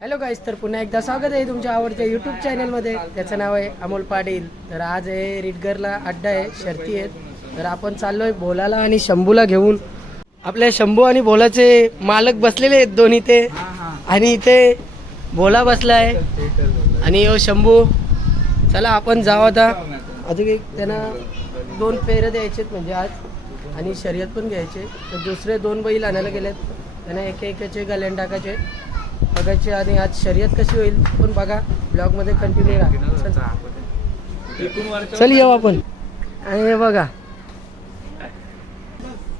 Hello गाईस, तर पुन्हा एकदा स्वागत आहे तुमच्या आवडत्या यूट्यूब चॅनलमध्ये. त्याचं नाव आहे अमोल पाटील. तर आज आहे रिटगरला अड्डा आहे, शर्ती आहेत. तर आपण चाललोय भोलाला आणि शंभूला घेऊन. आपल्या शंभू आणि भोलाचे मालक बसलेले आहेत दोन्ही ते, आणि इथे भोला बसलाय आणि शंभू. चला आपण जाऊ आता. अजून एक त्यांना 2 पेरं द्यायचे म्हणजे आज, आणि शर्यत पण घ्यायचे. तर दुसरे 2 बैल आणायला गेलेत, त्यांना एकेचे गल्यान टाकायचे बघायचे. आणि आज शर्यत कशी होईल पण बघा, ब्लॉगमध्ये कंटिन्यू राहा. चल येऊ आपण. आणि हे बघा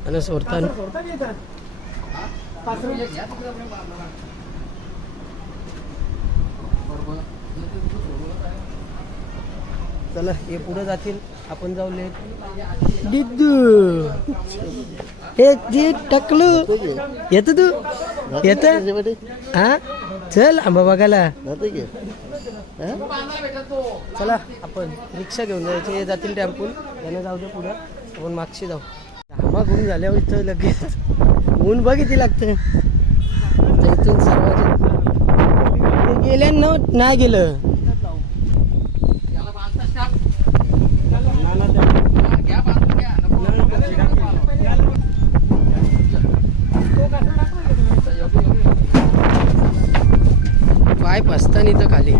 आणि सोडता चला हे पुढे जातील, आपण जाऊ लेट. दिदू हे जे टकलू येत तू येत हा, चल आंबा बघायला. चला आपण रिक्षा घेऊन जायचे, हे जातील टेम्पून, त्यांना जाऊ दे पुढं, आपण मागशी जाऊ. आंबा घुम झाल्यावर इथं लगेच ऊन बघ किती लागतं. इथून सर्वांचे गेल्या नाही गेलं. पाय बसताना इथं खाली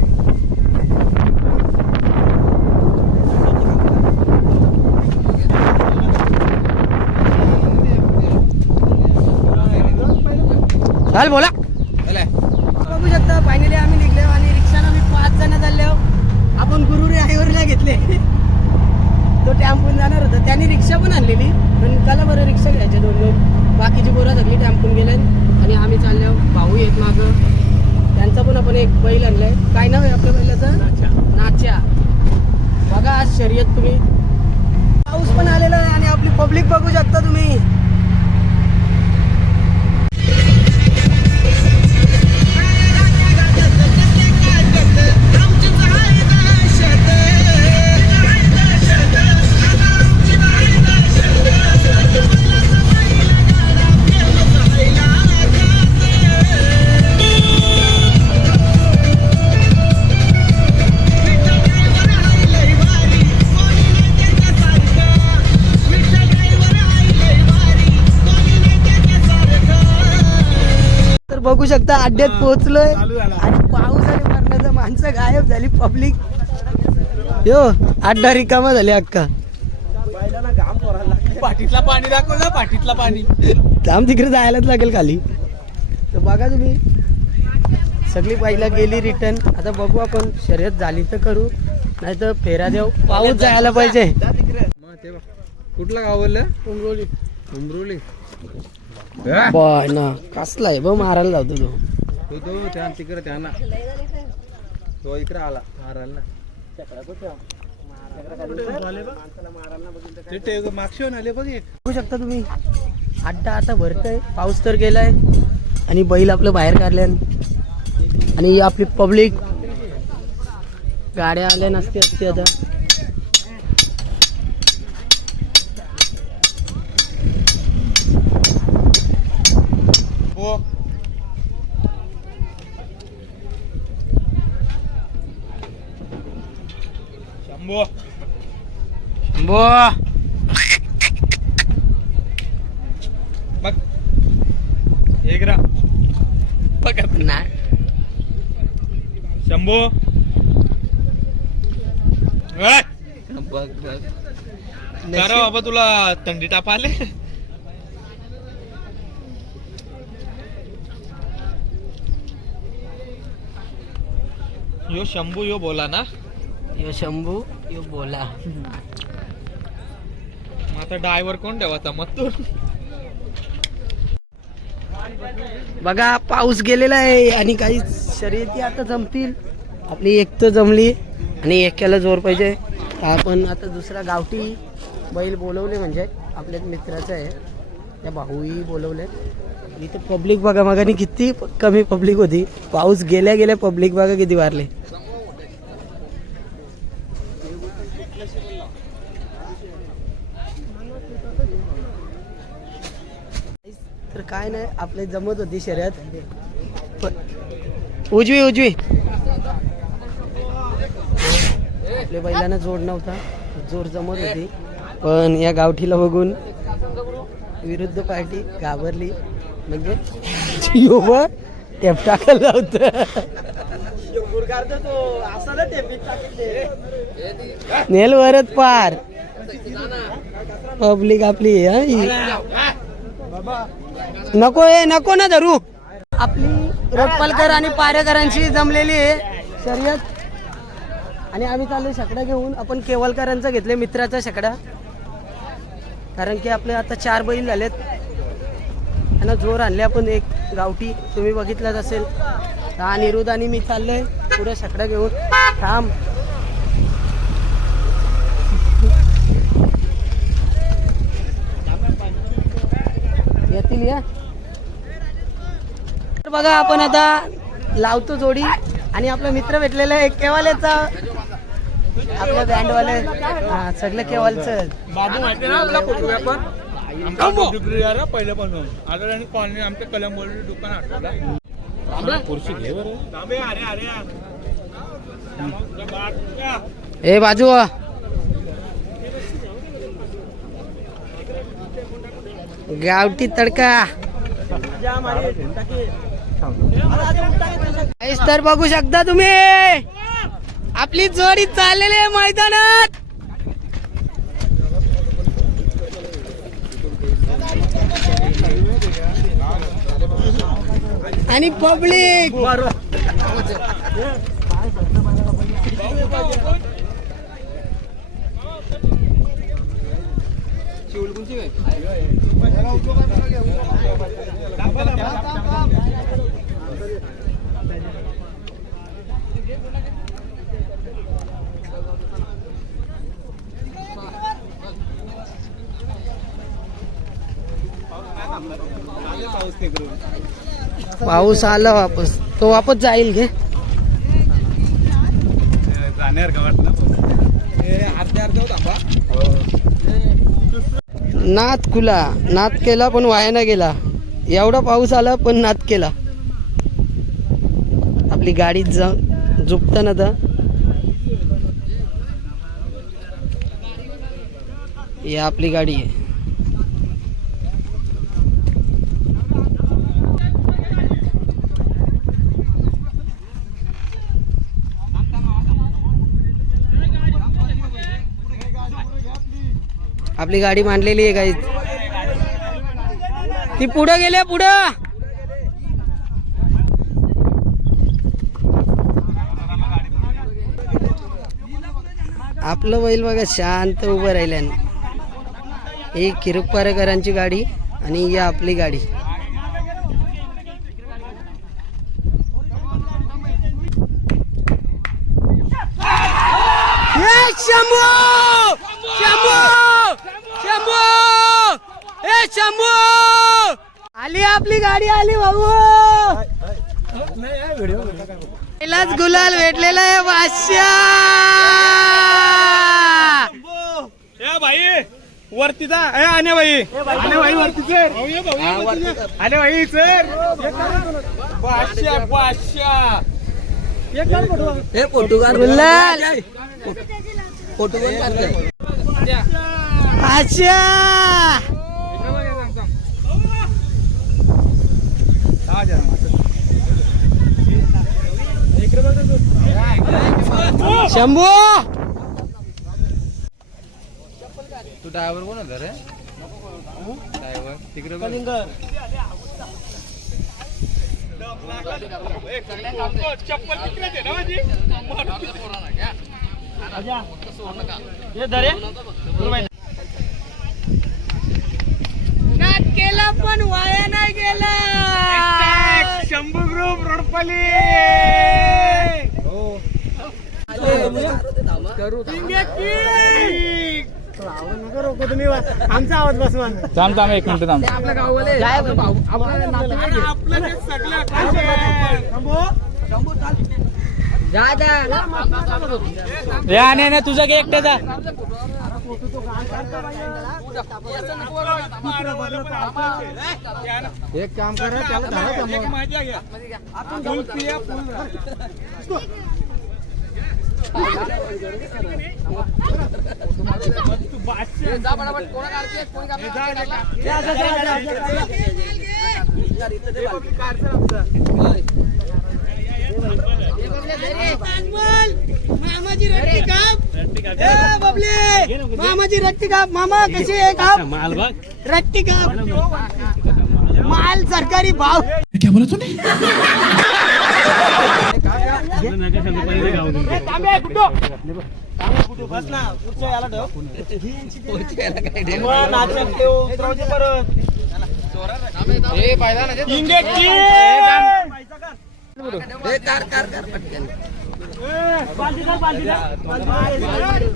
चाल बोला. बघू शकता फायनली आम्ही निघलो आणि रिक्षानं मी 5 जण चालले. आपण गुरुरी ड्रायव्हरला घेतले, तो टॅम्पून जाणार होता, त्यांनी रिक्षा पण आणलेली, पण त्याला बरं रिक्षा घ्यायचे 2-2. बाकीची पोरं सगळी टॅम्पून गेले आणि आम्ही चाललो. भाऊ येत मागं, त्यांचा पण आपण एक बैल आणलाय. काय नाव आहे आपल्या बैलाचं? नाच्या. बघा आज शर्यत. तुम्ही पाऊस पण आलेला आहे आणि आपली पब्लिक बघू शकता तुम्ही. बघू शकता अड्ड्यात पोहोचलोय आणि पाऊस आणि मरणाचं माणसं गायब झाली. पब्लिक यो अड्डा रिकामा झाली अक्का. पाठीतला पाणी दाखव ना, पाठीतला पाणी. थांब तिकडे जायलाच लागेल खाली. तर बघा तुम्ही, सगळी बाईला गेली रिटर्न. आता बघू आपण, शर्यत झाली तर करू, नाही तर फेरा देऊ. पाऊस जायला पाहिजे. कुठलं गाव बोललं? उमरोली. उमरोली बाय ना, कसला आहे बघ, मारायला जातो तो. तो त्या तिकडे त्यांना तो इकडे आला मारायला. मागशिवून आले बघ. बघू शकता तुम्ही, अड्डा आता भरतय. पाऊस तर गेलाय आणि बैल आपलं बाहेर काढल्या आणि आपली पब्लिक. गाड्या आल्या नसते असते आता. शंभो शंभो बघ एक रा बघ ना शंभो. बघ बाबा तुला थंडी ताप आले. यो शंभू यो बोला ना, यो शंभू यो बोला. मग आता ड्रायव्हर कोण ठेवायचा मग तू? बघा पाऊस गेलेला आहे आणि काही शर्यती आता जमतील. आपली एक तर जमली आणि एकाला जोर पाहिजे. आपण आता दुसरा गावठी बैल बोलवले, म्हणजे आपल्या मित्राचं आहे, त्या भाऊही बोलवले. इथे पब्लिक बघा, मागाने किती कमी पब्लिक होती. पाऊस गेल्या गेल्या पब्लिक बघा किती वारले. तर काय नाही, आपले जमत होती शर्यत. उजवी उजवी. आपल्या बैलांना जोड नव्हता, जोर जमत होती, पण या गावठीला बघून विरुद्ध पार्टी घाबरली. म्हणजे टेप टाकायला होतं. नेल वरच पार पब्लिक आपली आहे, हा. नको नको ना धरू. आपली रटपालकर आणि पारेकरांची जमलेली आहे शर्यत, आणि आम्ही चाललो शेकडा घेऊन. आपण केवलकरांचा घेतले मित्राचा शेकडा, कारण की आपले आता 4 बैल झालेत. त्यांना जोर आणले आपण एक गावठी, तुम्ही बघितलंच असेल. हा निरुद्ध आणि मी चाललोय पुढे शेकडा घेऊन. थांब. येतील या. तर बघा आपण आता लावतो जोडी, आणि आपला मित्र भेटलेला आहे केवाल्याचा, आपल्या बँडवाले. हा सगळं केवालचं. बाबू माहिती ना आपला फोटोग्राफर पहिल्यापासून आता त्यांनी कॉलनी आमच्या कलंबोली दुकान आठवला. खुर्ची घे बरं. ए बाजू गावठी तडका. तर बघू शकता तुम्ही आपली जोडी चाललेली आहे मैदानात. आणि पब्लिक पाऊस आला वापस, तो वापस जाईल घे. नाद खुला, नाद केला पण वाया ना गेला. एवढा पाऊस आला पण नाद केला. आपली गाडी झुकताना तर ही आपली गाडी आहे. आपली गाडी मांडलेली आहे काही, ती पुढं गेल्या पुढं. आपलं बैल बघा शांत उभं राहिल्यानं. ही किरुक पारेकरांची गाडी आणि ही आपली गाडी. शंभू शंभू शंभू ए शंभू आली आपली गाडी आली भाऊ. पहिलाच गुलाल भेटलेला आहे बादशाह. भाई वरती जा. आने भाई वरती चल. आने भाई सर. बादशाह गुलाल अच्छा. शंभू तू ड्रायव्हर कोण होता रे? ड्रायव्हर तिकडे नाद केला पण वाया नाही गेला. शंभू ग्रुप रोडपाली. तुम्ही आमचा आवाज बसवा. थांब एक मिनिट थांब. आपल्या गावाला या तुझा घे एकट्याचा. एक काम करा त्याला धरा एक माझ्या घ्या. फुल पिया, फुल राहा. तू बादशाह. हे बघ, कारचं आमचं. मामाची रट्टी काप ए बबले मामाची रट्टी काप मामा कशी आहे काप रट्टी काप माल सरकारी भाव क्या बोला तूने बस ना पुढच्या याला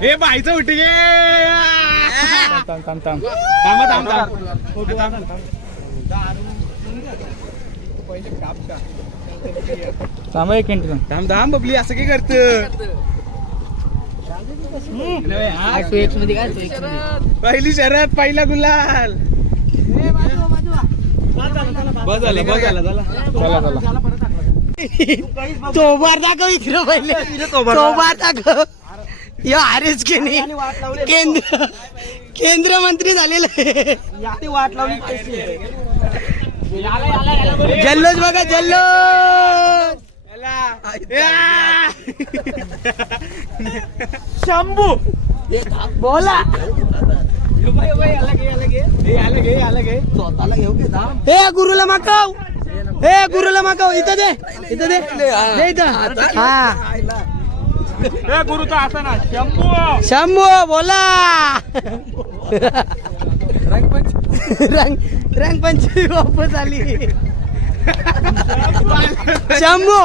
हे बाईचं उठी गे. थांब बबली असं काय करत. पहिली शर्यत पहिला गुलाल. बस झालं तोबार दाखव इकडे पहिले तोबार दाखव या आरेच के नाही केंद्र मंत्री झालेले वाट लावली जल्लोष बघा जल्लोष शंभू बोला हे गुरुला माकव हे गुरुला माकव इथं दे दे इथं हा गुरु तो असा ना. शंभू शंभू बोला रंगपंचमी वापस आली शंभू